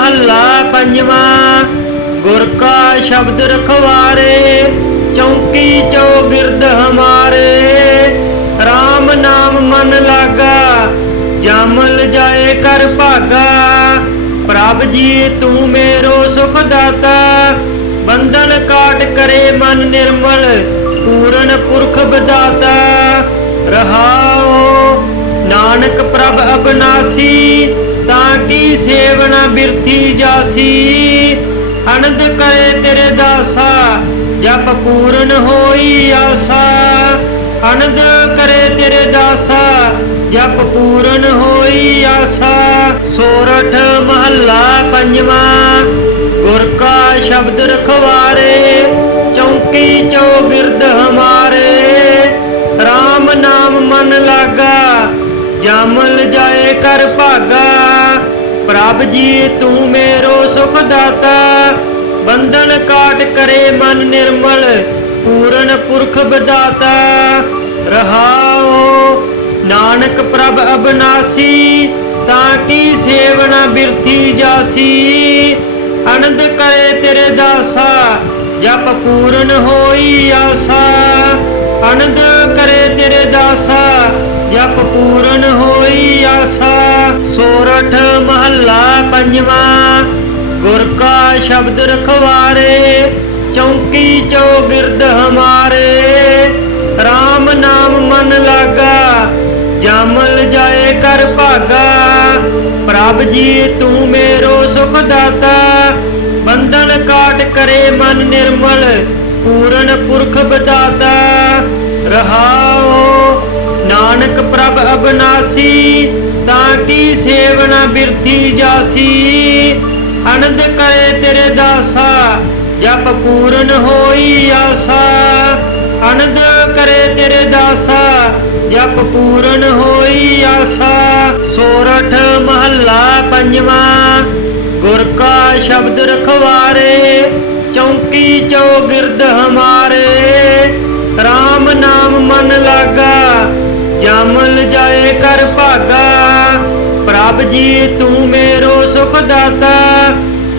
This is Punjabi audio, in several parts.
ਮਹੱਲਾ ਪੰਜਵਾਂ, ਗੁਰ ਕਾ ਸ਼ਬਦ ਰਖਵਾਰੇ, ਚੌਂਕੀ ਚੌਗਿਰਦ ਹਮਾਰੇ। RAM ਨਾਮ ਮਨ ਲਾਗਾ, ਜਮਲ ਜਾਏ ਕਰ ਭਾਗਾ। ਪ੍ਰਭ ਜੀ, ਤੂੰ ਮੇਰੋ ਸੁਖ ਦਾਤਾ। ਬੰਧਨ ਕਾਟ ਕਰੇ ਮਨ ਨਿਰਮਲ, ਪੂਰਨ ਪੁਰਖ ਬਦਾਤਾ। ਰਹਾਓ, ਨਾਨਕ ਪ੍ਰਭ ਅਬਨਾਸੀ ਤਾਂ ਕੀ ਸੇਵਨਾ ਬਿਰਥੀ ਜਾਸੀ? ਅਨੰਦ ਕਰੇ ਤੇਰੇ ਦਾਸਾ, ਜਪ ਪੂਰਨ ਹੋਈ ਆਸਾ। ਅਨੰਦ ਕਰੇ ਤੇਰੇ ਦਾਸਾ, ਜਪ ਪੂਰਨ ਹੋਈ ਆਸਾ। ਸੋਰਠ ਮਹੱਲਾ ਪੰਜਵਾਂ, ਗੁਰ ਕਾ ਸ਼ਬਦ ਰਖਵਾਰੇ, ਚੌਕੀ ਚੌਂਕੀ ਚੌਗਿਰਦ ਹਮਾਰੇ। ਪ੍ਰਭ ਜੀ, ਤੂੰ ਮੇਰੋ ਸੁਖ ਦਾਤਾ ਬੰਧਨ ਕਾਟ ਕਰੇ ਮਨ ਨਿਰਮਲ, ਪੂਰਨ ਪੁਰਖ ਬਦਾਤਾ ਰਹਾਓ, ਨਾਨਕ ਪ੍ਰਭ ਅਬਨਾਸੀ, ਤਾਂ ਕੀ ਸੇਵਨਾ ਬਿਰਥੀ ਜਾਸੀ। ਅਨੰਦ ਕਰੇ ਤੇਰੇ ਦਾਸਾ, ਜਪ ਪੂਰਨ ਹੋਈ ਆਸਾ। ਅਨੰਦ ਕਰੇ ਤੇਰੇ ਦਾਸਾ ਜਪ ਪੂਰਨ ਹੋਈ ਆਸਾ, ਸੋਰਠ ਮਹੱਲਾ ਪੰਜਵਾਂ। ਗੁਰ ਕਾ ਸ਼ਬਦ ਰਖਵਾਰੇ, ਚੌਂਕੀ ਚੌਗਿਰਦ ਹਮਾਰੇ। RAM ਨਾਮ ਮਨ ਲਾਗਾ, ਜਮਲ ਜਾਏ ਕਰ ਭਾਗਾ। ਪ੍ਰਭ ਜੀ, ਤੂੰ ਮੇਰੋ ਸੁਖ ਦਾਤਾ। ਬੰਧਨ ਕਾਟ ਕਰੇ ਮਨ ਨਿਰਮਲ, ਪੂਰਨ ਪੁਰਖ ਬਦਾਤਾ। ਰਹਾਓ ਨਾਨਕ ਪ੍ਰਭ ਅਬਨਾਸੀ ਤਾਂ ਕੀ ਸੇਵਨਾ ਬਿਰਥੀ ਜਾਸੀ। ਅਨੰਦ ਕਰੇ ਤੇਰੇ ਦਾਸਾ, ਜਪ ਪੂਰਨ ਹੋਈ ਆਸਾ। ਅਨੰਦ ਕਰੇ ਤੇਰੇ ਦਾਸਾ, ਜਪ ਪੂਰਨ ਹੋਈ ਆਸਾ। ਸੋਰਠ ਮਹੱਲਾ ਪੰਜਵਾਂ, ਗੁਰ ਕਾ ਸ਼ਬਦ ਰਖਵਾਰੇ, ਚੌਂਕੀ ਚੌਗਿਰਦ ਹਮਾਰੇ। RAM ਨਾਮ ਮਨ ਲਾਗਾ ਜਮਲ ਜਾਏ ਕਰ ਭਾਗਾ। ਪ੍ਰਭ ਜੀ, ਤੂੰ ਮੇਰੋ ਸੁਖ ਦਾਤਾ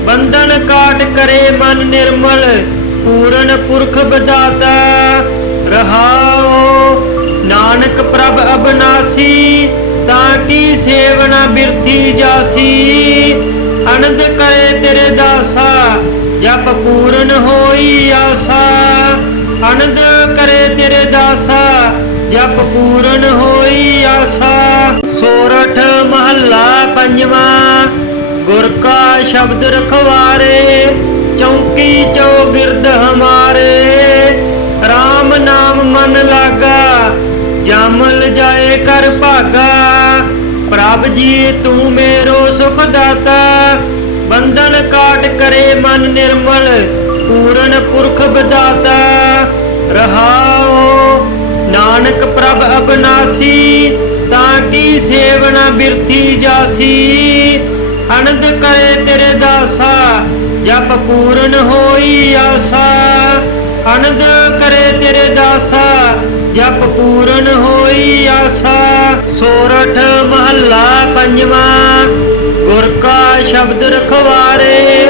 ਬੰਧਨ ਕਾਟ ਕਰੇ ਮਨ ਨਿਰਮਲ, ਪੂਰਨ ਪੁਰਖ ਬਦਾਤਾ। ਰਹਾਓ, ਨਾਨਕ ਪ੍ਰਭ ਅਬਨਾਸੀ, ਤਾਂ ਕੀ ਸੇਵਨਾ ਬਿਰਥੀ ਜਾਸੀ। ਅਨੰਦ ਕਰੇ ਤੇਰੇ ਦਾਸਾ, ਜਪ ਪੂਰਨ ਹੋਈ ਆਸਾ। ਅਨੰਦ ਕਰੇ ਤੇਰੇ ਦਾਸਾ ਜਪ ਪੂਰਨ ਹੋਈ ਆਸਾ, ਸੋਰਠ ਮਹੱਲਾ ਪੰਜਵਾਂ। ਗੁਰ ਕਾ ਸ਼ਬਦ ਰਖਵਾਰੇ, ਚੌਂਕੀ ਚੌਗਿਰਦ ਹਮਾਰੇ। RAM ਨਾਮ ਮਨ ਲਾਗਾ, ਜਮਲ ਜਾਏ ਕਰ ਭਾਗਾ। ਪ੍ਰਭ ਜੀ, ਤੂੰ ਮੇਰੋ ਸੁਖ ਦਾਤਾ ਬੰਧਨ ਕਾਟ ਕਰੇ ਮਨ ਨਿਰਮਲ, ਪੂਰਨ ਪੁਰਖ ਬਦਾਤਾ। ਰਹਾਓ ਨਾਨਕ ਪ੍ਰਭ ਅਬਨਾਸੀ, ਤਾਂ ਕੀ ਸੇਵਨਾ ਬਿਰਥੀ ਜਾਸੀ? ਅਨੰਦ ਕਰੇ ਤੇਰੇ ਦਾਸਾ, ਜਪ ਪੂਰਨ ਹੋਈ ਆਸਾ। ਅਨੰਦ ਕਰੇ ਤੇਰੇ ਦਾਸਾ, ਜਪ ਪੂਰਨ ਹੋਈ ਆਸਾ। ਸੋਰਠ ਮਹੱਲਾ ਪੰਜਵਾਂ, ਗੁਰ ਕਾ ਸ਼ਬਦ ਰਖਵਾਰੇ,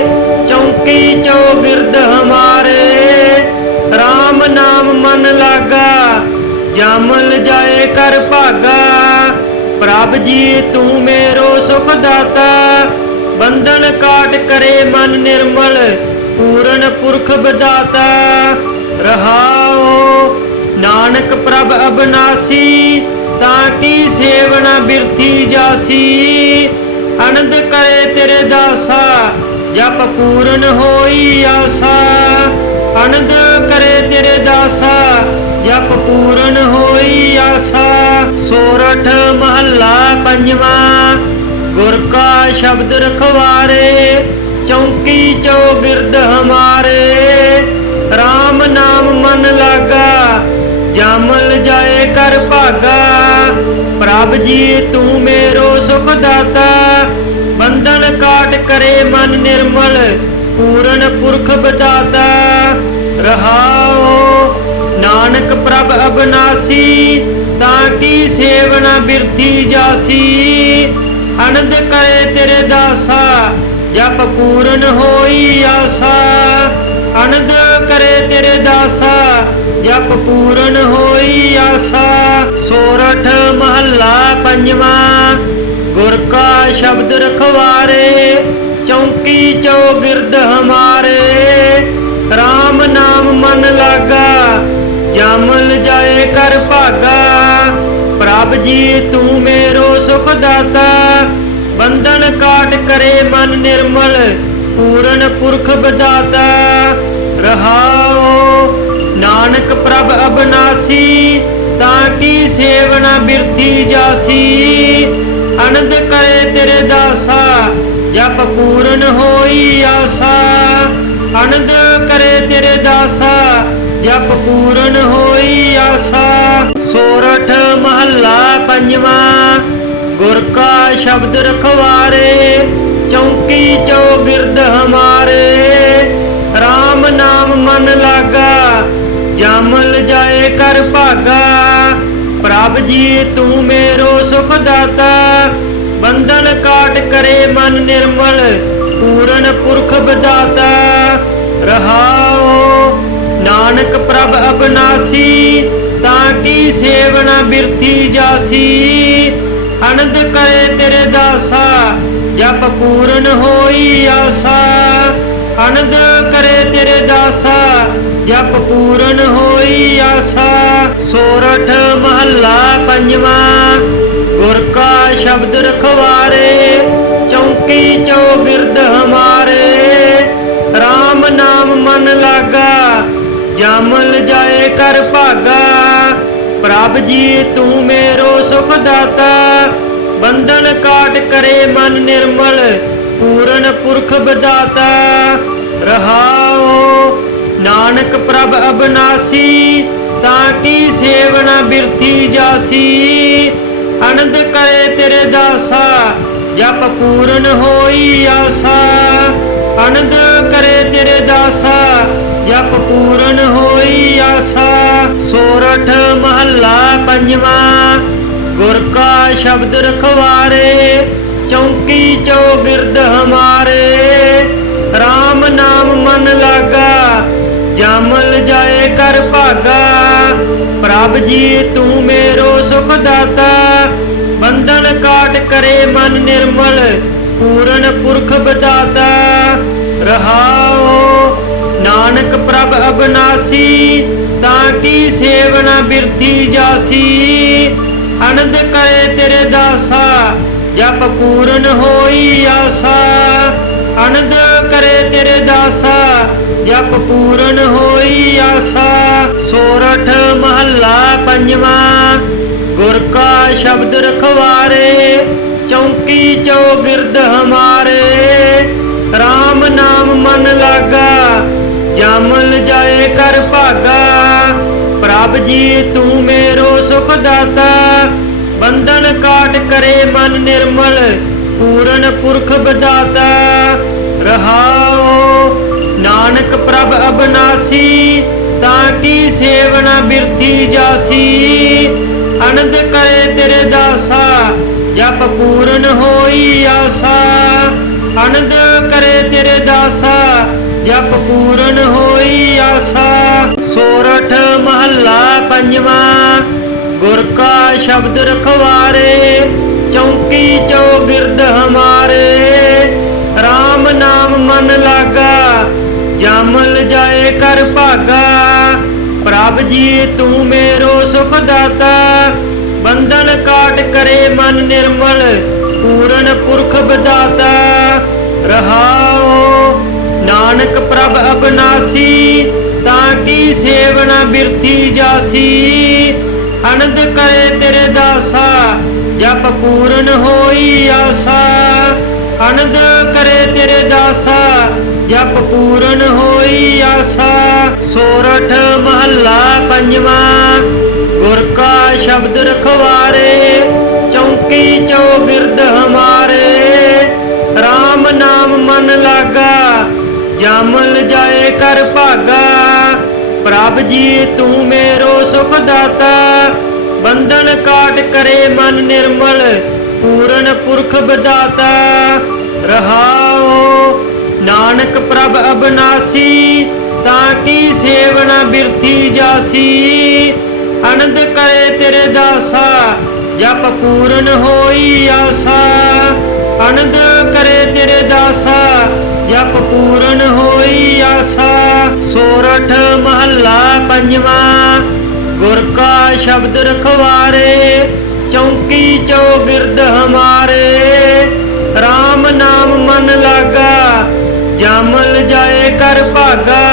ਚੌਂਕੀ ਚੌਗਿਰਦ ਹਮਾਰੇ ਜਮਲ ਜਾਏ ਕਰ ਭਾਗਾ, ਪ੍ਰਭ ਜੀ ਤੂੰ ਮੇਰੋ ਸੁਖ ਦਾਤਾ ਬੰਧਨ ਕਾਟ ਕਰੇ ਮਨ ਨਿਰਮਲ, ਪੂਰਨ ਪੁਰਖ ਬਦਾਤਾ ਰਹਾਓ, ਨਾਨਕ ਪ੍ਰਭ ਅਬਨਾਸੀ, ਤਾਂ ਕੀ ਸੇਵਨਾ ਬਿਰਥੀ ਜਾਸੀ। ਅਨੰਦ ਕਰੇ ਤੇਰੇ ਦਾਸਾ, ਜਪ ਪੂਰਨ ਹੋਈ ਆਸਾ। ਅਨੰਦ ਕਰੇ ਤੇਰੇ ਦਾਸਾ ਜਪ ਪੂਰਨ ਹੋਈ ਆਸਾ, ਸੋਰਠ ਮਹੱਲਾ ਪੰਜਵਾਂ। ਗੁਰ ਕਾ ਸ਼ਬਦ ਰਖਵਾਰੇ, ਚੌਂਕੀ ਚੌਗਿਰਦ ਹਮਾਰੇ। RAM ਨਾਮ ਮਨ ਲਾਗਾ, ਜਾਮਲ ਜਾਏ ਕਰ ਭਾਗਾ। ਪ੍ਰਭ ਜੀ, ਤੂੰ ਮੇਰੋ ਸੁਖ ਦਾਤਾ। ਬੰਧਨ ਕਾਟ ਕਰੇ ਮਨ ਨਿਰਮਲ, ਪੂਰਨ ਪੁਰਖ ਬਦਾਤਾ। ਰਹਾਓ ਨਾਨਕ ਅਬਨਾਸੀ ਤਾਂ ਕੀ ਸੇਵਨਾ ਬਿਰਥੀ ਜਾਸੀ? ਅਨੰਦ ਕਰੇ ਤੇਰੇ ਦਾਸਾ, ਜਪ ਪੂਰਨ ਹੋਈ ਆਸਾ। ਅਨੰਦ ਕਰੇ ਤੇਰੇ ਦਾਸਾ, ਜਪ ਪੂਰਨ ਹੋਈ ਆਸਾ। ਸੋਰਠ ਮਹੱਲਾ ਪੰਜਵਾਂ, ਗੁਰ ਕਾ ਸ਼ਬਦ ਰਖਵਾਰੇ, ਚੌਂਕੀ ਚੌਗਿਰਦ ਹਮਾਰੇ। RAM ਨਾਮ ਮਨ ਲਾਗਾ ਜਮਲ ਜਾਏ ਕਰ ਭਾਗਾ, ਪ੍ਰਭ ਜੀ ਤੂੰ ਮੇਰੋ ਸੁਖ ਦਾਤਾ ਬੰਧਨ ਕਾਟ ਕਰੇ ਮਨ ਨਿਰਮਲ, ਪੂਰਨ ਪੁਰਖ ਬਦਾਤਾ। ਰਹਾਓ, ਨਾਨਕ ਪ੍ਰਭ ਅਬਨਾਸੀ, ਤਾਂ ਕੀ ਸੇਵਨਾ ਬਿਰਥੀ ਜਾਸੀ। ਆਨੰਦ ਕਰੇ ਤੇਰੇ ਦਾਸਾ, ਜਪ ਪੂਰਨ ਹੋਈ ਆਸਾ। ਅਨੰਦ ਕਰੇ ਤੇਰੇ ਦਾਸਾ ਜਪ ਪੂਰਨ ਹੋਈ ਆਸਾ, ਸੋਰਠ ਮਹੱਲਾ ਪੰਜਵਾਂ। ਗੁਰ ਕਾ ਸ਼ਬਦ ਰਖਵਾਰੇ, ਚੌਂਕੀ ਚੌਗਿਰਦ ਹਮਾਰੇ। RAM ਨਾਮ ਮਨ ਲਾਗਾ, ਜਾਮਲ ਜਾਏ ਕਰ ਭਾਗਾ। ਪ੍ਰਭ ਜੀ, ਤੂੰ ਮੇਰੋ ਸੁਖ ਦਾਤਾ ਬੰਧਨ ਕਾਟ ਕਰੇ ਮਨ ਨਿਰਮਲ, ਪੂਰਨ ਪੁਰਖ ਬਦਾਤਾ ਰਹਾਓ ਨਾਨਕ ਪ੍ਰਭ ਅਬਨਾਸੀ, ਤਾਂ ਕੀ ਸੇਵਨਾ ਬਿਰਥੀ ਜਾਸੀ? ਆਨੰਦ ਕਰੇ ਤੇਰੇ ਦਾਸਾ, ਜਪ ਪੂਰਨ ਹੋਈ ਆਸਾ। ਅਨੰਦ ਕਰੇ ਤੇਰੇ ਦਾਸਾ, ਜਪ ਪੂਰਨ ਹੋਈ ਆਸਾ। ਸੋਰਠ ਮਹੱਲਾ ਪੰਜਵਾਂ, ਗੁਰ ਕਾ ਸ਼ਬਦ ਰਖਵਾਰੇ, ਚੌਕੀ ਚੌਂਕੀ ਚੌਗਿਰਦ ਹਮਾਰੇ। RAM ਨਾਮ ਮਨ ਲਾਗਾ ਜਮਲ ਜਾਏ ਕਰ ਭਾਗਾ। ਪ੍ਰਭ ਜੀ, ਤੂੰ ਮੇਰੋ ਸੁਖ ਦਾਤਾ ਬੰਧਨ ਕਾਟ ਕਰੇ ਮਨ ਨਿਰਮਲ, ਪੂਰਨ ਪੁਰਖ ਬਦਾਤਾ ਰਹਾਓ, ਨਾਨਕ ਪ੍ਰਭ ਅਬਨਾਸੀ, ਤਾਂ ਕੀ ਸੇਵਨਾ ਬਿਰਥੀ ਜਾਸੀ। ਆਨੰਦ ਕਰੇ ਤੇਰੇ ਦਾਸਾ, ਜਪ ਪੂਰਨ ਹੋਈ ਆਸਾ। ਅਨੰਦ ਕਰੇ ਤੇਰੇ ਦਾਸਾ ਜਪ ਪੂਰਨ ਹੋਈ ਆਸਾ, ਸੋਰਠ ਮਹੱਲਾ ਪੰਜਵਾਂ। ਗੁਰ ਕਾ ਸ਼ਬਦ ਰਖਵਾਰੇ, ਚੌਂਕੀ ਚੌਗਿਰਦ ਹਮਾਰੇ। RAM ਨਾਮ ਮਨ ਲਾਗਾ, ਜਾਮਲ ਜਾਏ ਕਰ ਭਾਗਾ। ਪ੍ਰਭ ਜੀ, ਤੂੰ ਮੇਰੋ ਸੁਖ ਦਾਤਾ ਬੰਧਨ ਕਾਟ ਕਰੇ ਮਨ ਨਿਰਮਲ, ਪੂਰਨ ਪੁਰਖ ਬਦਾਤਾ। ਰਹਾਓ ਨਾਨਕ ਪ੍ਰਭ ਅਬਨਾਸੀ, ਤਾਂ ਕੀ ਸੇਵਨਾ ਬਿਰਥੀ ਜਾਸੀ? ਆਨੰਦ ਕਰੇ ਤੇਰੇ ਦਾਸਾ, ਜਪ ਪੂਰਨ ਹੋਈ ਆਸਾ। ਆਨੰਦ ਕਰੇ ਤੇਰੇ ਦਾਸਾ, ਜਪ ਪੂਰਨ ਹੋਈ ਆਸਾ। ਸੋਰਠ ਮਹੱਲਾ ਪੰਜਵਾਂ, ਗੁਰ ਕਾ ਸ਼ਬਦ ਰਖਵਾਰੇ, ਚੌਂਕੀ ਚੌਗਿਰਦ ਹਮਾਰੇ। RAM ਨਾਮ ਜਮਲ ਕਰ ਭਾਗਾ, ਪ੍ਰਭ ਜੀ ਤੂੰ ਮੇਰੋ ਸੁਖ ਦਾਤਾ ਬੰਧਨ ਕਾਟ ਕਰੇ ਮਨ ਨਿਰਮਲ, ਪੂਰਨ ਪੁਰਖ ਬਦਾਤਾ। ਰਹਾਓ, ਨਾਨਕ ਪ੍ਰਭ ਅਬਨਾਸੀ, ਤਾਂ ਕੀ ਸੇਵਨਾ ਬਿਰਥੀ ਜਾਸੀ। ਆਨੰਦ ਕਰੇ ਤੇਰੇ ਦਾਸਾ, ਜਪ ਪੂਰਨ ਹੋਈ ਆਸਾ। ਅਨੰਦ ਕਰੇ ਤੇਰੇ ਦਾਸਾ ਜਪ ਪੂਰਨ ਹੋਈ ਆਸਾ, ਸੋਰਠ ਮਹੱਲਾ ਪੰਜਵਾਂ। ਗੁਰ ਕਾ ਸ਼ਬਦ ਰਖਵਾਰੇ, ਚੌਂਕੀ ਚੌਗਿਰਦ ਹਮਾਰੇ। RAM ਨਾਮ ਮਨ ਲਾਗਾ, ਜਮਲ ਜਾਏ ਕਰ ਭਾਗਾ। ਪ੍ਰਭ ਜੀ ਤੂੰ ਮੇਰੋ ਸੁਖ ਦਾਤਾ ਬੰਧਨ ਕਾਟ ਕਰੇ ਮਨ ਨਿਰਮਲ, ਪੂਰਨ ਪੁਰਖ ਬਦਾਤਾ। ਰਹਾਓ ਨਾਨਕ ਪ੍ਰਭ ਅਬਨਾਸੀ, ਤਾਂ ਕੀ ਸੇਵਨਾ ਬਿਰਥੀ ਜਾਸੀ? ਆਨੰਦ ਕਰੇ ਤੇਰੇ ਦਾਸਾ, ਜਪ ਪੂਰਨ ਹੋਈ ਆਸਾ। ਅਨੰਦ ਕਰੇ ਤੇਰੇ ਦਾਸਾ, ਜਪ ਪੂਰਨ ਹੋਈ ਆਸਾ। ਸੋਰਠ ਮਹੱਲਾ ਪੰਜਵਾਂ, ਗੁਰ ਕਾ ਸ਼ਬਦ ਰਖਵਾਰੇ, ਚੌਕੀ ਚੌਂਕੀ ਚੌਗਿਰਦ ਹਮਾਰੇ। RAM ਨਾਮ ਮਨ ਲਾਗਾ ਜਮਲ ਜਾਏ ਕਰ ਭਾਗਾ। ਪ੍ਰਭ ਜੀ, ਤੂੰ ਮੇਰੋ ਸੁਖ ਦਾਤਾ ਬੰਧਨ ਕਾਟ ਕਰੇ ਮਨ ਨਿਰਮਲ, ਪੂਰਨ ਪੁਰਖ ਬਦਾਤਾ ਰਹਾਓ, ਨਾਨਕ ਪ੍ਰਭ ਅਬਨਾਸੀ, ਤਾਂ ਕੀ ਸੇਵਨਾ ਬਿਰਥੀ ਜਾਸੀ। ਅਨੰਦ ਕਰੇ ਤੇਰੇ ਦਾਸਾ, ਜਪ ਪੂਰਨ ਹੋਈ ਆਸਾ। ਅਨੰਦ ਕਰੇ ਤੇਰੇ ਦਾਸਾ ਜਪ ਪੂਰਨ ਹੋਈ ਆਸਾ, ਸੋਰਠ ਮਹੱਲਾ ਪੰਜਵਾਂ। ਗੁਰ ਕਾ ਸ਼ਬਦ ਰਖਵਾਰੇ, ਚੌਂਕੀ ਚੌਗਿਰਦ ਹਮਾਰੇ। RAM ਨਾਮ ਮਨ ਲਾਗਾ, ਜਾਮਲ ਜਾਏ ਕਰ ਭਾਗਾ।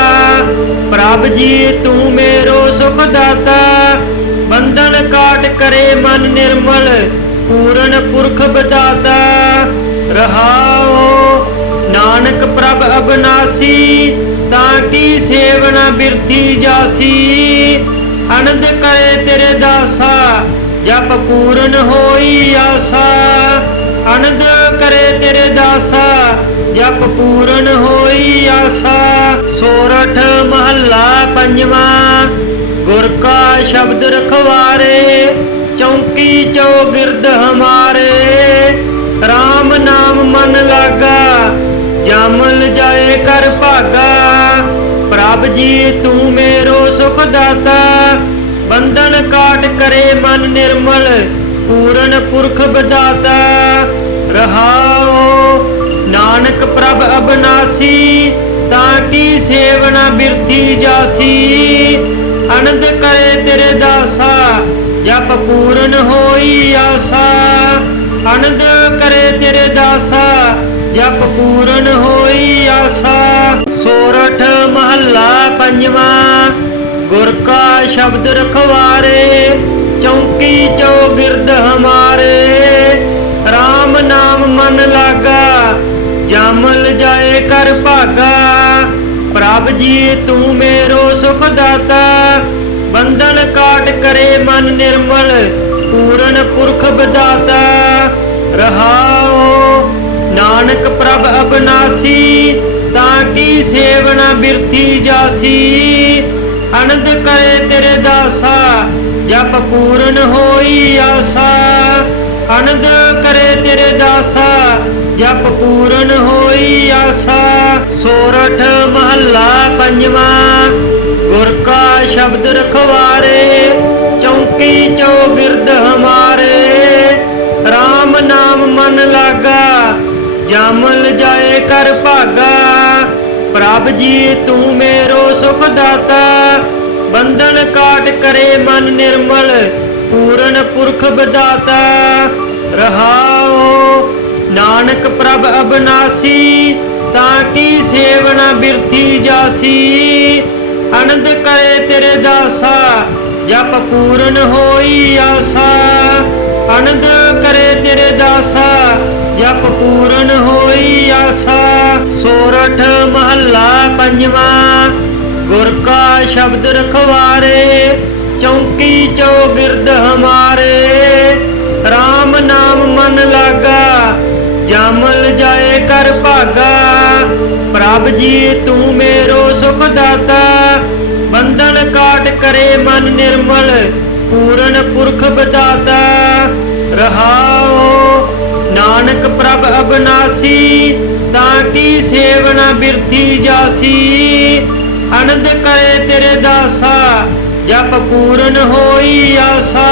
ਪ੍ਰਭ ਜੀ, ਤੂੰ ਮੇਰੋ ਸੁਖ ਦਾਤਾ। ਬੰਧਨ ਕਾਟ ਕਰੇ ਮਨ ਨਿਰਮਲ, ਪੂਰਨ ਪੁਰਖ ਬਦਾਤਾ। ਰਹਾਓ ਨਾਨਕ ਪ੍ਰਭ ਅਬਨਾਸੀ ਤਾਂ ਕੀ ਸੇਵਨਾ ਬਿਰਥੀ ਜਾਸੀ। ਅਨੰਦ ਕਰੇ ਤੇਰੇ ਦਾਸਾ, ਜਪ ਪੂਰਨ ਹੋਈ ਆਸਾ। ਅਨੰਦ ਕਰੇ ਤੇਰੇ ਦਾਸਾ, ਜਪ ਪੂਰਨ ਹੋਈ ਆਸਾ। ਸੋਰਠ ਮਹੱਲਾ ਪੰਜਵਾਂ, ਗੁਰ ਕਾ ਸ਼ਬਦ ਰਖਵਾਰੇ, ਚੌਂਕੀ ਚੌਗਿਰਦ ਹਮਾਰੇ। RAM ਨਾਮ ਮਨ ਲਾਗਾ ਜਾਮਲ ਜਾਏ ਕਰ ਭਾਗਾ, ਪ੍ਰਭ ਜੀ ਤੂੰ ਮੇਰੋ ਸੁਖ ਦਾਤਾ। ਬੰਧਨ ਕਾਟ ਕਰੇ ਮਨ ਨਿਰਮਲ, ਪੂਰਨ ਪੁਰਖ ਬਦਾਤਾ। ਰਹਾਓ, ਨਾਨਕ ਪ੍ਰਭ ਅਬਨਾਸੀ, ਤਾਂ ਕੀ ਸੇਵਨਾ ਬਿਰਥੀ ਜਾਸੀ। ਅਨੰਦ ਕਰੇ ਤੇਰੇ ਦਾਸਾ, ਜਪ ਪੂਰਨ ਹੋਈ ਆਸਾ। ਅਨੰਦ ਕਰੇ ਤੇਰੇ ਦਾਸਾ ਜਪ ਪੂਰਨ ਹੋਈ ਆਸਾ, ਸੋਰਠ ਮਹੱਲਾ ਪੰਜਵਾਂ। ਗੁਰ ਕਾ ਸ਼ਬਦ ਰਖਵਾਰੇ, ਚੌਂਕੀ ਚੌਗਿਰਦ ਹਮਾਰੇ। RAM ਨਾਮ ਮਨ ਲਾਗਾ, ਜਾਮਲ ਜਾਏ ਕਰ ਭਾਗਾ। ਪ੍ਰਭ ਜੀ, ਤੂੰ ਮੇਰੋ ਸੁਖ ਦਾਤਾ ਬੰਧਨ ਕਾਟ ਕਰੇ ਮਨ ਨਿਰਮਲ, ਪੂਰਨ ਪੁਰਖ ਬਦਾਤਾ। ਰਹਾਓ ਨਾਨਕ ਪ੍ਰਭ ਅਬਨਾਸੀ, ਤਾਂ ਕੀ ਸੇਵਨਾ ਬਿਰਥੀ ਜਾਸੀ? ਅਨੰਦ ਕਰੇ ਤੇਰੇ ਦਾਸਾ, ਜਪ ਪੂਰਨ ਹੋਈ ਆਸਾ। ਅਨੰਦ ਕਰੇ ਤੇਰੇ ਦਾਸਾ, ਜਪ ਪੂਰਨ ਹੋਈ ਆਸਾ। ਸੋਰਠ ਮਹੱਲਾ ਪੰਜਵਾਂ, ਗੁਰ ਕਾ ਸ਼ਬਦ ਰਖਵਾਰੇ, ਚੌਕੀ ਚੌਂਕੀ ਚੌਗਿਰਦ ਹਮਾਰੇ। ਜਮਲ ਜਾਏ ਕਰ ਭਾਗਾ, ਪ੍ਰਭ ਜੀ ਤੂੰ ਮੇਰੋ ਸੁਖ ਦਾਤਾ ਬੰਧਨ ਕਾਟ ਕਰੇ ਮਨ ਨਿਰਮਲ, ਪੂਰਨ ਪੁਰਖ ਬਦਾਤਾ ਰਹਾਓ, ਨਾਨਕ ਪ੍ਰਭ ਅਬਨਾਸੀ, ਤਾਂ ਕੀ ਸੇਵਨਾ ਬਿਰਥੀ ਜਾਸੀ। ਅਨੰਦ ਕਰੇ ਤੇਰੇ ਦਾਸਾ, ਜਪ ਪੂਰਨ ਹੋਈ ਆਸਾ। ਅਨੰਦ ਕਰੇ ਤੇਰੇ ਦਾਸਾ ਜਪ ਪੂਰਨ ਹੋਈ ਆਸਾ, ਸੋਰਠ ਮਹੱਲਾ ਪੰਜਵਾਂ। ਗੁਰ ਕਾ ਸ਼ਬਦ ਰਖਵਾਰੇ, ਚੌਂਕੀ ਚੌਗਿਰਦ ਹਮਾਰੇ। RAM ਨਾਮ ਮਨ ਲਾਗਾ, ਜਾਮਲ ਜਾਏ ਕਰ ਭਾਗਾ। ਪ੍ਰਭ ਜੀ, ਤੂੰ ਮੇਰੋ ਸੁਖ ਦਾਤਾ। ਬੰਧਨ ਕਾਟ ਕਰੇ ਮਨ ਨਿਰਮਲ, ਪੂਰਨ ਪੁਰਖ ਬਦਾਤਾ। ਰਹਾਓ ਨਾਨਕ ਪ੍ਰਭ ਅਬਨਾਸੀ, ਤਾਂ ਕੀ ਸੇਵਨਾ ਬਿਰਥੀ ਜਾਸੀ? ਅਨੰਦ ਕਰੇ ਤੇਰੇ ਦਾਸਾ, ਜਪ ਪੂਰਨ ਹੋਈ ਆਸਾ।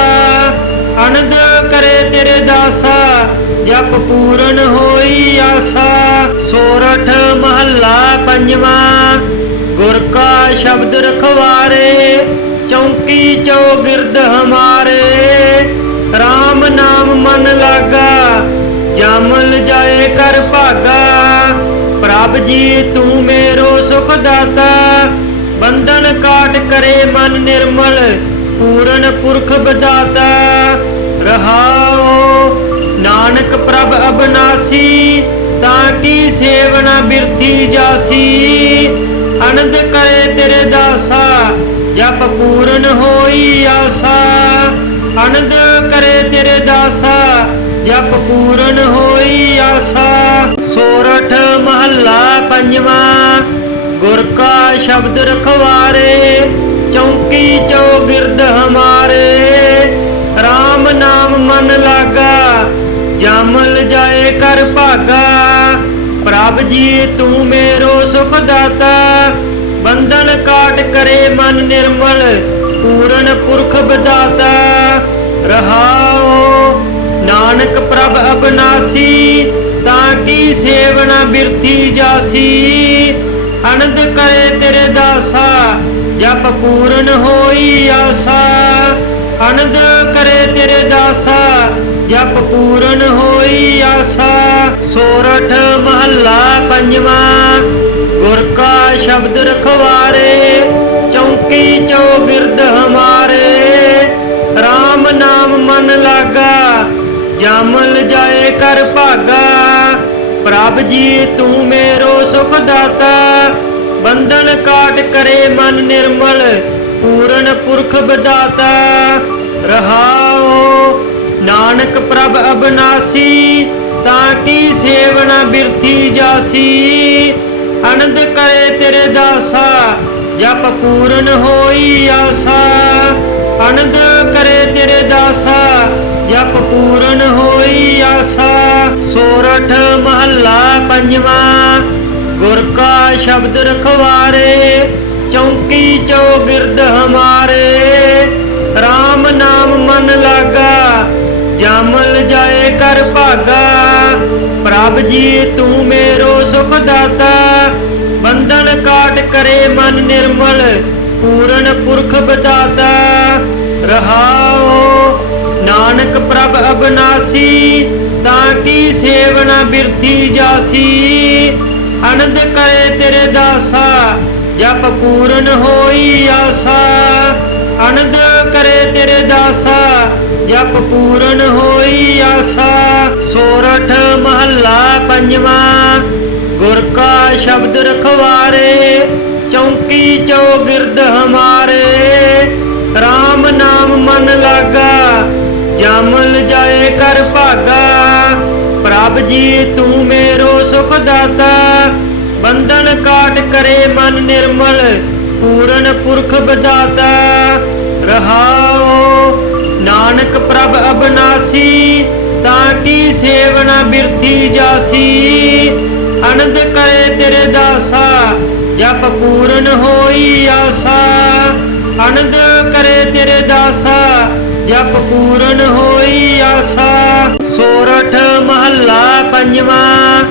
ਅਨੰਦ ਕਰੇ ਤੇਰੇ ਦਾਸਾ, ਜਪ ਪੂਰਨ ਹੋਈ ਆਸਾ। ਸੋਰਠ ਮਹੱਲਾ ਪੰਜਵਾਂ, ਗੁਰ ਕਾ ਸ਼ਬਦ ਰਖਵਾਰੇ, ਚੌਂਕੀ ਚੌਗਿਰਦ ਹਮਾਰੇ। RAM ਨਾਮ ਮਨ ਲਾਗਾ ਜਾਮਲ ਜਾਏ ਕਰ ਭਾਗਾ, ਪ੍ਰਭ ਜੀ ਤੂੰ ਮੇਰੋ ਸੁਖ ਦਾਤਾ ਬੰਧਨ ਕਾਟ ਕਰੇ ਮਨ ਨਿਰਮਲ, ਪੂਰਨ ਪੁਰਖ ਬਦਾਤਾ। ਰਹਾਓ, ਨਾਨਕ ਪ੍ਰਭ ਅਬਨਾਸੀ, ਤਾਂ ਕੀ ਸੇਵਨਾ ਬਿਰਥੀ ਜਾਸੀ। ਅਨੰਦ ਕਰੇ ਤੇਰੇ ਦਾਸਾ, ਜਪ ਪੂਰਨ ਹੋਈ ਆਸਾ। ਅਨੰਦ ਕਰੇ ਤੇਰੇ ਦਾਸਾ ਜਪ ਪੂਰਨ ਹੋਈ ਆਸਾ, ਸੋਰਠ ਮਹੱਲਾ ਪੰਜਵਾਂ। ਗੁਰ ਕਾ ਸ਼ਬਦ ਰਖਵਾਰੇ, ਚੌਂਕੀ ਚੌਗਿਰਦ ਹਮਾਰੇ। RAM ਨਾਮ ਮਨ ਲਾਗਾ, ਜਾਮਲ ਜਾਏ ਕਰ ਭਾਗਾ। ਪ੍ਰਭ ਜੀ, ਤੂੰ ਮੇਰੋ ਸੁਖ ਦਾਤਾ। ਬੰਧਨ ਕਾਟ ਕਰੇ ਮਨ ਨਿਰਮਲ, ਪੂਰਨ ਪੁਰਖ ਬਦਾਤਾ। ਰਹਾਓ ਨਾਨਕ ਪ੍ਰਭ ਅਬਨਾਸੀ, ਤਾਂ ਕੀ ਸੇਵਨਾ ਬਿਰਥੀ ਜਾਸੀ? ਅਨੰਦ ਕਰੇ ਤੇਰੇ ਦਾਸਾ, ਜਪ ਪੂਰਨ ਹੋਈ ਆਸਾ। ਅਨੰਦ ਕਰੇ ਤੇਰੇ ਦਾਸਾ, ਜਪ ਪੂਰਨ ਹੋਈ ਆਸਾ। ਸੋਰਠ ਮਹੱਲਾ ਪੰਜਵਾਂ, ਗੁਰ ਕਾ ਸ਼ਬਦ ਰਖਵਾਰੇ, ਚੌਕੀ ਚੌ ਗਿਰਦ ਹਮਾਰੇ। ਜਾਮਲ ਜਾਏ ਕਰ ਭਾਗਾ, ਪ੍ਰਭ ਜੀ ਤੂੰ ਮੇਰੋ ਸੁਖ ਦਾਤਾ ਬੰਧਨ ਕਾਟ ਕਰੇ ਮਨ ਨਿਰਮਲ, ਪੂਰਨ ਪੁਰਖ ਬਦਾਤਾ ਰਹਾਓ, ਨਾਨਕ ਪ੍ਰਭ ਅਬਨਾਸੀ, ਤਾਂ ਕੀ ਸੇਵਨਾ ਬਿਰਥੀ ਜਾਸੀ। ਆਨੰਦ ਕਰੇ ਤੇਰੇ ਦਾਸਾ, ਜਪ ਪੂਰਨ ਹੋਈ ਆਸਾ। ਅਨੰਦ ਕਰੇ ਤੇਰੇ ਦਾਸਾ ਜਪ ਪੂਰਨ ਹੋਈ ਆਸਾ, ਸੋਰਠ ਮਹੱਲਾ ਪੰਜਵਾਂ। ਗੁਰ ਕਾ ਸ਼ਬਦ ਰਖਵਾਰੇ, ਚੌਂਕੀ ਚੋ ਬਿਰਦ ਹਮਾਰੇ। RAM ਨਾਮ ਮਨ ਲਾਗਾ, ਜਾਮਲ ਜਾਏ ਕਰ ਭਾਗਾ। ਪ੍ਰਭ ਜੀ, ਤੂੰ ਮੇਰੋ ਸੁਖ ਦਾਤਾ। ਬੰਧਨ ਕਾਟ ਕਰੇ ਮਨ ਨਿਰਮਲ, ਪੂਰਨ ਪੁਰਖ ਬਦਾਤਾ। ਰਹਾਓ ਨਾਨਕ ਪ੍ਰਭ ਅਬਨਾਸੀ, ਤਾਂ ਕੀ ਸੇਵਨਾ ਬਿਰਥੀ ਜਾਸੀ? ਆਨੰਦ ਕਰੇ ਤੇਰੇ ਦਾਸਾ, ਜਪ ਪੂਰਨ ਹੋਈ ਆਸਾ। ਅਨੰਦ ਕਰੇ ਤੇਰੇ ਦਾਸਾ, ਜਪ ਪੂਰਨ ਹੋਈ ਆਸਾ। ਸੋਰਠ ਮਹੱਲਾ ਪੰਜਵਾਂ, ਗੁਰ ਕਾ ਸ਼ਬਦ ਰਖਵਾਰੇ, ਚੌਂਕੀ ਚੌ ਬਿਰਦ ਹਮਾਰੇ। RAM ਨਾਮ ਮਨ ਲਾਗਾ ਜਾਮਲ ਜਾਏ ਕਰ ਭਾਗਾ, ਪ੍ਰਭ ਜੀ ਤੂੰ ਮੇਰੋ ਸੁਖ ਦਾਤਾ ਬੰਧਨ ਕਾਟ ਕਰੇ ਮਨ ਨਿਰਮਲ, ਪੂਰਨ ਪੁਰਖ ਬਦਾਤਾ ਰਹਾਓ, ਨਾਨਕ ਪ੍ਰਭ ਅਬਨਾਸੀ, ਤਾਂ ਕੀ ਸੇਵਨਾ ਬਿਰਥੀ ਜਾਸੀ। ਆਨੰਦ ਕਰੇ ਤੇਰੇ ਦਾਸਾ, ਜਪ ਪੂਰਨ ਹੋਈ ਆਸਾ। ਆਨੰਦ ਕਰੇ ਤੇਰੇ ਦਾਸਾ, ਜਪ ਪੂਰਨ ਹੋਈ ਆਸਾ। ਸੋਰਠ ਮਹੱਲਾ ਪੰਜਵਾਂ,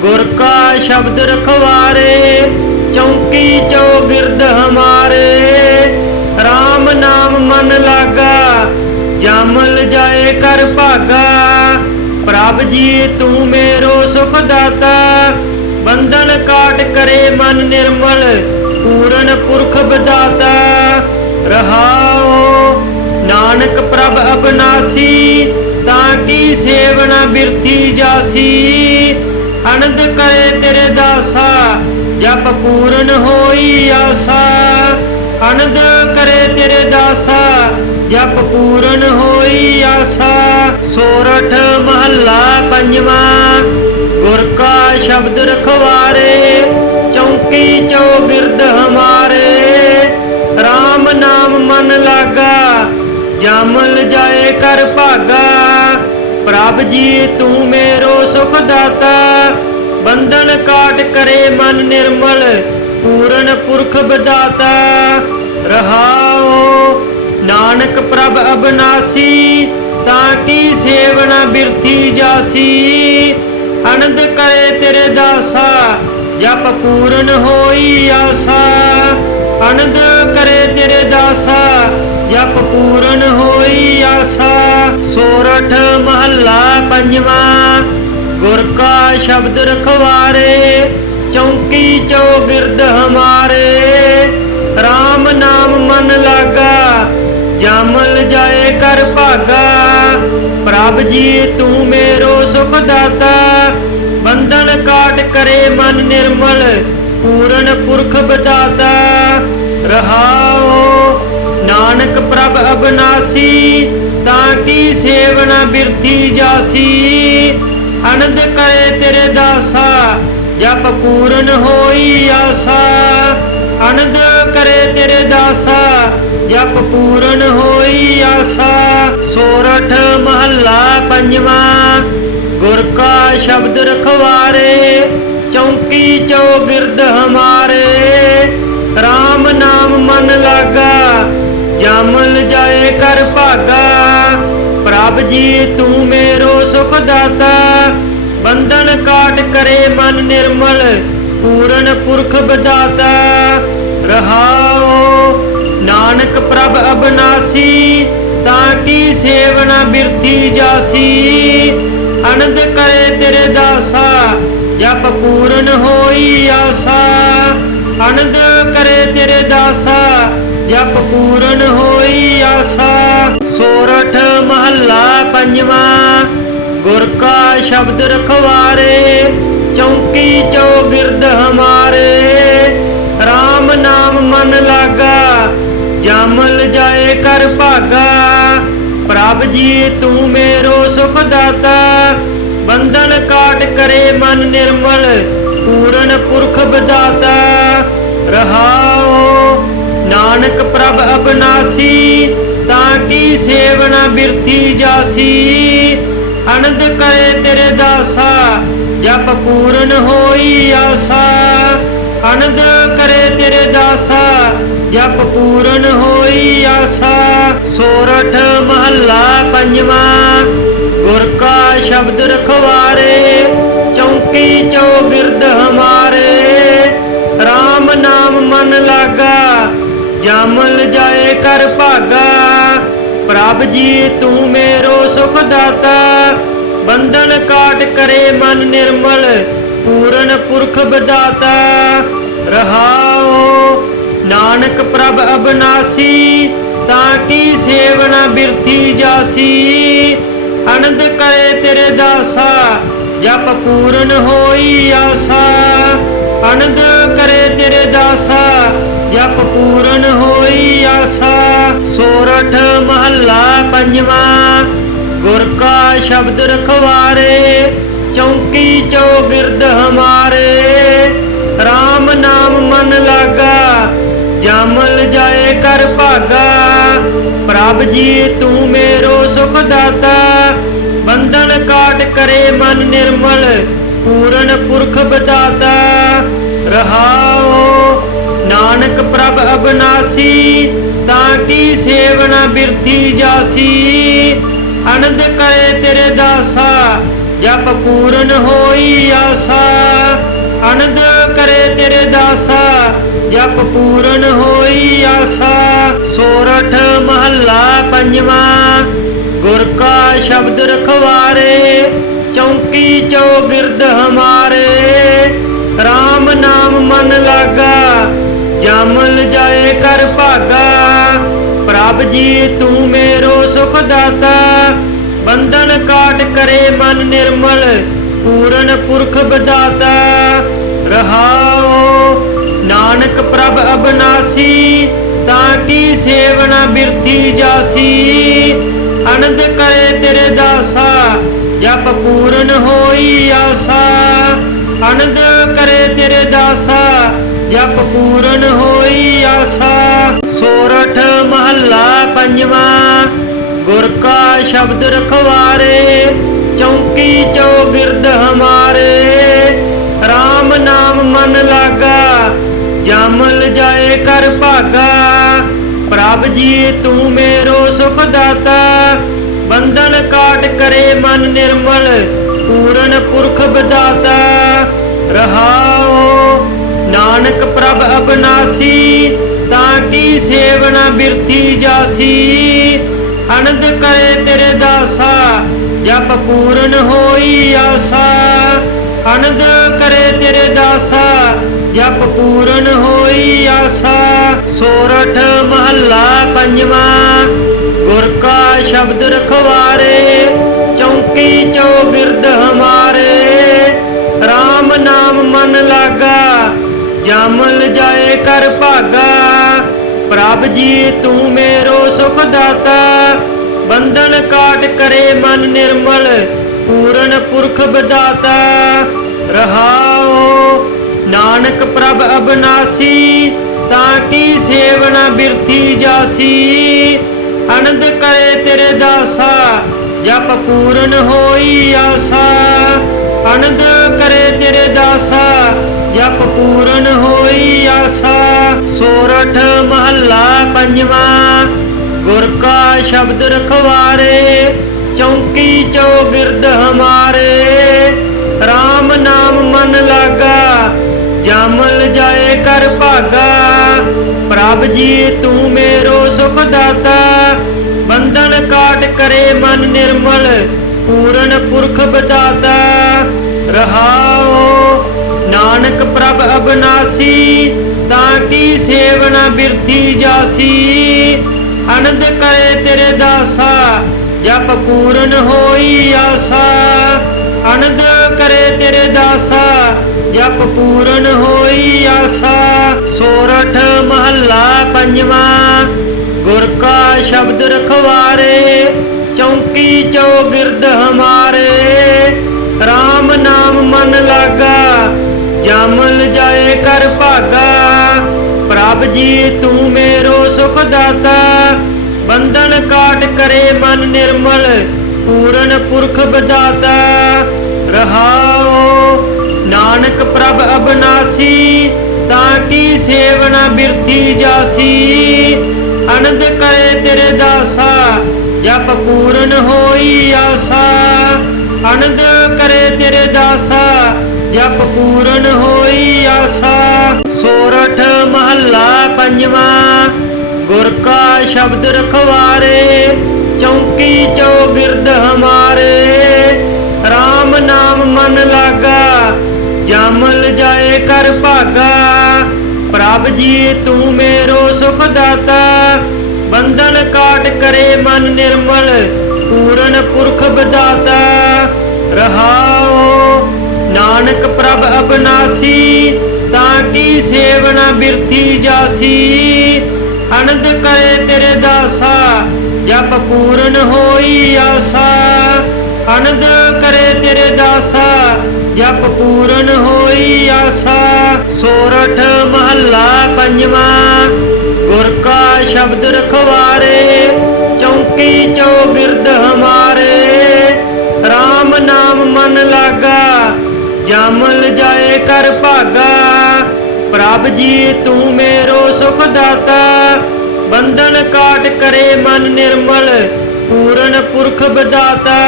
ਗੁਰ ਕਾ ਸ਼ਬਦ ਰਖਵਾਰੇ, ਚੌਂਕੀ ਚੌ ਬਿਰਦ ਹਮਾਰੇ। RAM ਨਾਮ ਮਨ ਲਾਗਾ, ਜਾਮਲ ਜਾਏ ਕਰ ਭਾਗਾ। ਪ੍ਰਭ ਜੀ, ਤੂੰ ਮੇਰੋ ਸੁਖ ਦਾਤਾ, ਬੰਧਨ ਕਾਟ ਕਰੇ ਮਨ ਨਿਰਮਲ। ਪੂਰਨ ਪੁਰਖ ਬਦਾਤਾ ਰਹਾਓ ਨਾਨਕ ਪ੍ਰਭ ਅਬਨਾਸੀ ਤਾਂ ਕੀ ਸੇਵਨਾ ਬਿਰਥੀ ਜਾਸੀ। ਆਨੰਦ ਕਰੇ ਤੇਰੇ ਦਾਸਾ, ਜਪ ਪੂਰਨ ਹੋਈ ਆਸਾ। ਅਨੰਦ ਕਰੇ ਤੇਰੇ ਦਾਸਾ, ਜਪ ਪੂਰਨ ਹੋਈ ਆਸਾ। ਸੋਰਠ ਮਹੱਲਾ ਪੰਜਵਾਂ, ਗੁਰ ਕਾ ਸ਼ਬਦ ਰਖਵਾਰੇ। ਚੌਂਕੀ ਚੌ ਬਿਰਦ ਹਮਾਰੇ। RAM ਨਾਮ ਮਨ ਲਾਗਾ, ਜਾਮਲ ਜਾਏ ਕਰ ਭਾਗਾ। ਪ੍ਰਭ ਜੀ, ਤੂੰ ਮੇਰੋ ਸੁਖ ਦਾਤਾ। ਬੰਧਨ ਕਾਟ ਕਰੇ ਮਨ ਨਿਰਮਲ, ਪੂਰਨ ਪੁਰਖ ਬਦਾਤਾ। ਰਹਾਓ, ਨਾਨਕ ਪ੍ਰਭ ਅਬਨਾਸੀ, ਤਾਂ ਕੀ ਸੇਵਨਾ ਬਿਰਥੀ ਜਾਸੀ। ਆਨੰਦ ਕਰੇ ਤੇਰੇ ਦਾਸਾ ਜਪ ਪੂਰਨ ਹੋਈ ਆਸਾ, ਆਨੰਦ ਕਰੇ ਤੇਰੇ ਦਾਸਾ, ਜਪ ਪੂਰਨ ਹੋਈ ਆਸਾ। ਸੋਰਠ ਮਹੱਲਾ ਪੰਜਵਾਂ, ਗੁਰ ਕਾ ਸ਼ਬਦ ਰਖਵਾਰੇ, ਚੌਂਕੀ ਚੌ ਬਿਰਦ ਹਮਾਰੇ। RAM ਨਾਮ ਮਨ ਲਾਗਾ, ਜਾਮਲ ਜਾਏ ਕਰ ਭਾਗਾ। ਪ੍ਰਭ ਜੀ ਤੂੰ ਮੇਰੋ ਸੁਖ ਦਾਤਾ, ਬੰਧਨ ਕਾਟ ਕਰੇ ਮਨ ਨਿਰਮਲ, ਪੂਰਨ ਪੁਰਖ ਬਦਾਤਾ। ਰਹਾਓ, ਨਾਨਕ ਪ੍ਰਭ ਅਬਨਾਸੀ, ਤਾਂ ਕੀ ਸੇਵਨਾ ਬਿਰਥੀ ਜਾਸੀ। ਆਨੰਦ ਕਰੇ ਤੇਰੇ ਦਾਸਾ, ਜਪ ਪੂਰਨ ਹੋਈ ਆਸਾ। ਅਨੰਦ ਕਰੇ ਤੇਰੇ ਦਾਸਾ, ਜਪ ਪੂਰਨ ਹੋਈ ਆਸਾ। ਸੋਰਠ ਮਹੱਲਾ ਪੰਜਵਾਂ, ਗੁਰ ਕਾ ਸ਼ਬਦ ਰਖਵਾਰੇ। ਚੌ ਗਿਰਦ ਹਮਾਰੇ। RAM ਨਾਮ ਮਨ ਲਾਗਾ, ਜਮਲ ਜਾਏ ਕਰ ਭਾਗਾ। ਪ੍ਰਭ ਜੀ, ਤੂੰ ਮੇਰੋ ਸੁਖ ਦਾਤਾ। ਬੰਧਨ ਕਾਟ ਕਰੇ ਮਨ ਨਿਰਮਲ, ਪੂਰਨ ਪੁਰਖ ਬਦਾਤਾ। ਰਹਾਓ, ਨਾਨਕ ਪ੍ਰਭ ਅਬਨਾਸੀ, ਤਾਂ ਕੀ ਸੇਵਨਾ ਬਿਰਥੀ ਜਾਸੀ। ਅਨੰਦ ਕਰੇ ਤੇਰੇ ਦਾਸਾ ਜਪ ਪੂਰਨ ਹੋਈ ਆਸਾ ਅਨੰਦ ਕਰੇ ਤੇਰੇ ਦਾਸਾ, ਜਪ ਪੂਰਨ ਹੋਈ ਆਸਾ। ਸੋਰਠ ਮਹੱਲਾ ਪੰਜਵਾਂ, ਗੁਰ ਕਾ ਸ਼ਬਦ ਰਖਵਾਰੇ, ਚੌਂਕੀ ਚੌਗਿਰਦ ਹਮਾਰੇ। RAM ਨਾਮ ਮਨ ਲਾਗਾ, ਜਾਮਲ ਜਾਏ ਕਰ ਭਾਗਾ। ਪ੍ਰਭ ਜੀ ਤੂੰ ਮੇਰੋ ਸੁਖ ਦਾਤਾ, ਬੰਧਨ ਕਾਟ ਕਰੇ ਮਨ ਨਿਰਮਲ, ਪੂਰਨ ਪੁਰਖ ਬਦਾਤਾ। ਰਹਾਓ ਨਾਨਕ ਪ੍ਰਭ ਅਬਨਾਸੀ, ਤਾਂ ਕੀ ਸੇਵਨਾ ਬਿਰਥੀ ਜਾਸੀ। ਅਨੰਦ ਕਰੇ ਤੇਰੇ ਦਾਸਾ, ਜਪ ਪੂਰਨ ਹੋਈ ਆਸਾ। ਅਨੰਦ ਕਰੇ ਤੇਰੇ ਦਾਸਾ, ਜਪ ਪੂਰਨ ਹੋਈ ਆਸਾ। ਸੋਰਠ ਮਹੱਲਾ ਪੰਜਵਾਂ ਗੁਰ ਕਾ ਸ਼ਬਦ ਰਖਵਾਰੇ ਚੋ ਚੌਗਿਰਦ ਹਮਾਰੇ। RAM ਨਾਮ ਮਨ ਲਾਗਾ, ਜਮਲ ਜਾਏ ਕਰ ਭਾਗਾ। ਪ੍ਰਭ ਜੀ ਤੂੰ ਮੇਰੋ ਸੁਖ ਦਾਤਾ, ਬੰਧਨ ਕਾਟ ਕਰੇ ਮਨ ਨਿਰਮਲ, ਪੂਰਨ ਪੁਰਖ ਬਦਾਤਾ। ਰਹਾਓ ਨਾਨਕ ਪ੍ਰਭ ਅਬਨਾਸੀ, ਤਾਂ ਕੀ ਸੇਵਨਾ ਬਿਰਥੀ ਜਾਸੀ। ਅਨੰਦ ਕਰੇ ਤੇਰੇ ਦਾਸਾ, ਜਪ ਪੂਰਨ ਹੋਈ ਆਸਾ। ਅਨੰਦ ਕਰੇ ਤੇਰੇ ਦਾਸਾ, ਜਪ ਪੂਰਨ ਹੋਈ ਆਸਾ। ਸੋਰਠ ਮਹੱਲਾ ਪੰਜਵਾਂ, ਗੁਰ ਕਾ ਸ਼ਬਦ ਰਖਵਾਰੇ, ਚੌਂਕੀ ਚੌਗਿਰਦ ਹਮਾਰੇ। RAM ਨਾਮ ਮਨ ਲਾਗਾ, ਜਾਮਲ ਜਾਏ ਕਰ ਭਾਗਾ। ਪ੍ਰਭ ਜੀ ਤੂੰ ਮੇਰੋ ਸੁਖ ਦਾਤਾ। ਕਰੇ ਮਨ ਨਿਰਮਲ, ਪੂਰਨ ਪੁਰਖ ਬਦਾਤਾ। ਰਹਾਓ ਨਾਨਕ ਪ੍ਰਭ ਅਬਨਾਸੀ, ਤਾਂ ਕੀ ਸੇਵਨਾ ਬਿਰਥੀ ਜਾਸੀ। ਅਨੰਦ ਕਰੇ ਤੇਰੇ ਦਾਸਾ, ਜਪ ਪੂਰਨ ਹੋਈ ਆਸਾ। ਅਨੰਦ ਕਰੇ ਤੇਰੇ ਦਾਸਾ, ਜਪ ਪੂਰਨ ਹੋਈ ਆਸਾ। ਸੋਰਠ ਮਹੱਲਾ ਪੰਜਵਾਂ। ਗੁਰ ਕਾ ਸ਼ਬਦ ਰਖਵਾਰੇ, ਚੌਂਕੀ ਚੌਗਿਰਦ ਹਮਾਰੇ। RAM ਨਾਮ ਮਨ ਲਾਗਾ, ਜਮਲ ਜਾਏ ਕਰ ਭਾਗਾ। ਪ੍ਰਭ ਜੀ, ਤੂੰ ਮੇਰੋ ਸੁਖ ਦਾਤਾ ਬੰਧਨ ਕਾਟ ਕਰੇ ਮਨ ਨਿਰਮਲ, ਪੂਰਨ ਪੁਰਖ ਬਦਾਤਾ। ਰਹਾਓ, ਨਾਨਕ ਪ੍ਰਭ ਅਬਨਾਸੀ, ਤਾਂ ਕੀ ਸੇਵਨਾ ਬਿਰਥੀ ਜਾਸੀ। ਅਨੰਦ ਕਰੇ ਤੇਰੇ ਦਾਸਾ, ਜਪ ਪੂਰਨ ਹੋਈ ਆਸਾ। ਅਨੰਦ ਕਰੇ ਤੇਰੇ ਦਾਸਾ, ਜਪ ਪੂਰਨ ਹੋਈ ਆਸਾ। ਸੋਰਠ ਮਹੱਲਾ ਪੰਜਵਾਂ, ਗੁਰ ਕਾ ਸ਼ਬਦ ਰਖਵਾਰੇ, ਚੌਕੀ ਚੌਗਿਰਦ ਹਮਾਰੇ। RAM ਨਾਮ ਮਨ ਲਾਗਾ, ਜਾਮਲ ਜਾਏ ਕਰ ਭਾਗਾ। ਪ੍ਰਭ ਜੀ, ਤੂੰ ਮੇਰੋ ਸੁਖ ਦਾਤਾ ਬੰਧਨ ਕਾਟ ਕਰੇ ਮਨ ਨਿਰਮਲ, ਪੂਰਨ ਪੁਰਖ ਬਦਾਤਾ। ਰਹਾਓ, ਨਾਨਕ ਪ੍ਰਭ ਅਬਨਾਸੀ, ਤਾਂ ਕੀ ਸੇਵਨਾ ਬਿਰਥੀ ਜਾਸੀ। ਅਨੰਦ ਕਰੇ ਤੇਰੇ ਦਾਸਾ, ਜਪ ਪੂਰਨ ਹੋਈ ਆਸਾ। ਅਨੰਦ ਕਰੇ ਤੇਰੇ ਦਾਸਾ, ਜਪ ਪੂਰਨ ਹੋਈ ਆਸਾ। ਸੋਰਠ ਮਹੱਲਾ ਪੰਜਵਾਂ, ਗੁਰ ਕਾ ਸ਼ਬਦ ਰਖਵਾਰੇ, ਚੌਂਕੀ ਚੌਗਿਰਦ ਹਮਾਰੇ। RAM ਨਾਮ ਮਨ ਲਾਗਾ, ਜਾਮਲ ਜਾਏ ਕਰ ਭਾਗਾ। ਪ੍ਰਭ ਜੀ, ਤੂੰ ਮੇਰੋ ਸੁਖ ਦਾਤਾ, ਬੰਧਨ ਕਾਟ ਕਰੇ ਮਨ ਨਿਰਮਲ। ਪੂਰਨ ਪੁਰਖ ਬਦਾਤਾ ਰਹਾਓ ਨਾਨਕ ਪ੍ਰਭ ਅਬਨਾਸੀ, ਤਾਂ ਕੀ ਸੇਵਨਾ ਬਿਰਥੀ ਜਾਸੀ। ਅਨੰਦ ਕਰੇ ਤੇਰੇ ਦਾਸਾ, ਜਪ ਪੂਰਨ ਹੋਈ ਆਸਾ। ਅਨੰਦ ਕਰੇ ਤੇਰੇ ਦਾਸਾ, ਜਪ ਪੂਰਨ ਹੋਈ ਆਸਾ। ਸੋਰਠ ਮਹੱਲਾ ਪੰਜਵਾਂ, ਗੁਰ ਕਾ ਸ਼ਬਦ ਰਖਵਾਰੇ। ਚੌਂਕੀ ਚੌਗਿਰਦ ਹਮਾਰੇ। RAM ਨਾਮ ਮਨ ਲਾਗਾ, ਜਮਲ ਜਾਏ ਕਰ ਭਾਗਾ। ਪ੍ਰਭ ਜੀ, ਤੂੰ ਮੇਰੋ ਸੁਖ ਦਾਤਾ। ਬੰਧਨ ਕਾਟ ਕਰੇ ਮਨ ਨਿਰਮਲ, ਪੂਰਨ ਪੁਰਖ ਬਦਾਤਾ। ਰਹਾਓ, ਨਾਨਕ ਪ੍ਰਭ ਅਬਨਾਸੀ, ਤਾਂ ਕੀ ਸੇਵਨਾ ਬਿਰਥੀ ਜਾਸੀ। ਅਨੰਦ ਕਰੇ ਤੇਰੇ ਦਾਸਾ। ਜਪ ਪੂਰਨ ਹੋਈ ਆਸਾ ਅਨੰਦ ਕਰੇ ਤੇਰੇ ਦਾਸਾ, ਜਪ ਪੂਰਨ ਹੋਈ ਆਸਾ। ਸੋਰਠ ਮਹੱਲਾ ਪੰਜਵਾਂ, ਗੁਰ ਕਾ ਸ਼ਬਦ ਰਖਵਾਰੇ, ਚੌਂਕੀ ਚੌਗਿਰਦ ਹਮਾਰੇ। RAM ਨਾਮ ਮਨ ਲਾਗਾ, ਜਾਮਲ ਜਾਏ ਕਰ ਭਾਗਾ। ਪ੍ਰਭ ਜੀ ਤੂੰ ਮੇਰੋ ਸੁਖ ਦਾਤਾ ਬੰਧਨ ਕਾਟ ਕਰੇ ਮਨ ਨਿਰਮਲ, ਪੂਰਨ ਪੁਰਖ ਬਦਾਤਾ। ਰਹਾਓ ਨਾਨਕ ਪ੍ਰਭ ਅਬਨਾਸੀ, ਤਾਂ ਕੀ ਸੇਵਨਾ ਬਿਰਥੀ ਜਾਸੀ। ਅਨੰਦ ਕਰੇ ਤੇਰੇ ਦਾਸਾ, ਜਪ ਪੂਰਨ ਹੋਈ ਆਸਾ। ਅਨੰਦ ਕਰੇ ਤੇਰੇ ਦਾਸਾ, ਜਪ ਪੂਰਨ ਹੋਈ ਆਸਾ। ਸੋਰਠ ਮਹੱਲਾ ਪੰਜਵਾਂ ਗੁਰ ਕਾ ਸ਼ਬਦ ਰਖਵਾਰੇ, ਚੌਂਕੀ ਚੌਗਿਰਦ ਹਮਾਰੇ। RAM ਨਾਮ ਮਨ ਲਾਗਾ, ਜਮਲ ਜਾਏ ਕਰ ਭਾਗਾ। ਪ੍ਰਭ ਜੀ, ਤੂੰ ਮੇਰੋ ਸੁਖ ਦਾਤਾ। ਬੰਧਨ ਕਾਟ ਕਰੇ ਮਨ ਨਿਰਮਲ, ਪੂਰਨ ਪੁਰਖ ਬਦਾਤਾ। ਰਹਾਓ, ਨਾਨਕ ਪ੍ਰਭ ਅਬਨਾਸੀ, ਤਾਂ ਕੀ ਸੇਵਨਾ ਬਿਰਥੀ ਜਾਸੀ। ਅਨੰਦ ਕਰੇ ਤੇਰੇ ਦਾਸਾ, ਜਪ ਪੂਰਨ ਹੋਈ ਆਸਾ। ਅਨੰਦ ਕਰੇ ਤੇਰੇ ਦਾਸਾ, ਜਪ ਪੂਰਨ ਹੋਈ ਆਸਾ। ਸੋਰਠ ਮਹੱਲਾ ਪੰਜਵਾਂ, ਗੁਰ ਕਾ ਸ਼ਬਦ ਰਖਵਾਰੇ, ਚੌਕੀ ਚੋ ਗਿਰਦ ਹਮਾਰੇ। RAM ਨਾਮ ਮਨ ਲਾਗਾ, ਜਾਮਲ ਜਾਏ ਕਰ ਭਾਗਾ। ਪ੍ਰਭ ਜੀ, ਤੂੰ ਮੇਰੋ ਸੁਖ ਦਾਤਾ ਬੰਧਨ ਕਾਟ ਕਰੇ ਮਨ ਨਿਰਮਲ, ਪੂਰਨ ਪੁਰਖ ਬਦਾਤਾ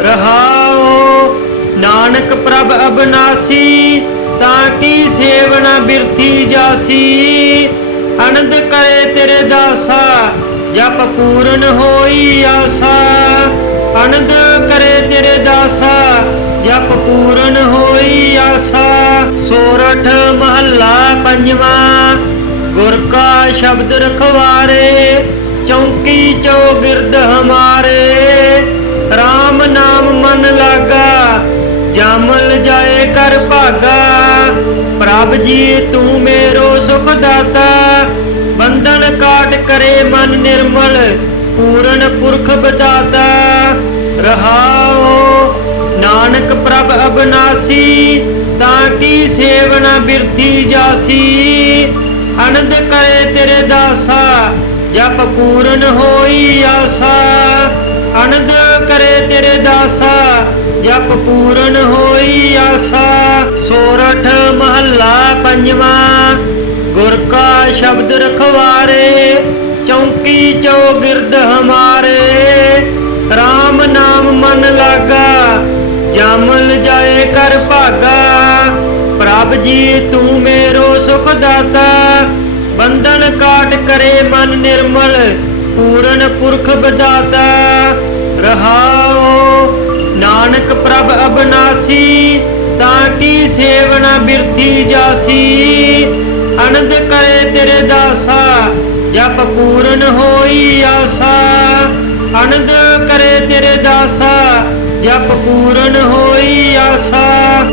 ਰਹਾਓ, ਨਾਨਕ ਪ੍ਰਭ ਅਬਨਾਸੀ, ਤਾਂ ਕੀ ਸੇਵਨਾ ਬਿਰਥੀ ਜਾਸੀ। ਅਨੰਦ ਕਰੇ ਤੇਰੇ ਦਾਸਾ, ਜਪ ਪੂਰਨ ਹੋਈ ਆਸਾ। ਅਨੰਦ ਕਰੇ ਤੇਰੇ ਦਾਸਾ ਜਪ ਪੂਰਨ ਹੋਈ ਆਸਾ, ਸੋਰਠ ਮਹੱਲਾ ਪੰਜਵਾਂ। ਗੁਰ ਕਾ ਸ਼ਬਦ ਰਖਵਾਰੇ, ਚੌਕੀ ਚੌਗਿਰਦ ਹਮਾਰੇ। RAM ਨਾਮ ਮਨ ਲਾਗਾ, ਜਾਮਲ ਜਾਏ ਕਰ ਭਾਗਾ। ਪ੍ਰਭ ਜੀ, ਤੂੰ ਮੇਰੋ ਸੁਖ ਦਾਤਾ। ਬੰਧਨ ਕਾਟ ਕਰੇ ਮਨ ਨਿਰਮਲ, ਪੂਰਨ ਪੁਰਖ ਬਦਾਤਾ। ਰਹਾਓ ਨਾਨਕ ਪ੍ਰਭ ਅਬਨਾਸੀ, ਤਾਂ ਕੀ ਸੇਵਨਾ ਬਿਰਥੀ ਜਾਸੀ? ਅਨੰਦ ਕਰੇ ਤੇਰੇ ਦਾਸਾ, ਜਪ ਪੂਰਨ ਹੋਈ ਆਸਾ। ਅਨੰਦ ਕਰੇ ਤੇਰੇ ਦਾਸਾ, ਜਪ ਪੂਰਨ ਹੋਈ ਆਸਾ। ਸੋਰਠ ਮਹੱਲਾ ਪੰਜਵਾਂ, ਗੁਰ ਕਾ ਸ਼ਬਦ ਰਖਵਾਰੇ, ਚੌਂਕੀ ਚੌਗਿਰਦ ਹਮਾਰੇ। RAM ਨਾਮ ਮਨ ਲਾਗਾ ਜਾਮਲ ਜਾਏ ਕਰ ਭਾਗਾ, ਪ੍ਰਭ ਜੀ ਤੂੰ ਮੇਰੋ ਸੁਖ ਦਾਤਾ ਬੰਧਨ ਕਾਟ ਕਰੇ ਮਨ ਨਿਰਮਲ, ਪੂਰਨ ਪੁਰਖ ਬਦਾਤਾ। ਰਹਾਓ, ਨਾਨਕ ਪ੍ਰਭ ਅਬਨਾਸੀ, ਤਾਂ ਕੀ ਸੇਵਨਾ ਬਿਰਥੀ ਜਾਸੀ। ਅਨੰਦ ਕਰੇ ਤੇਰੇ ਦਾਸਾ, ਜਪ ਪੂਰਨ ਹੋਈ ਆਸਾ। ਅਨੰਦ ਕਰੇ ਤੇਰੇ ਦਾਸਾ ਜਪ ਪੂਰਨ ਹੋਈ ਆਸਾ।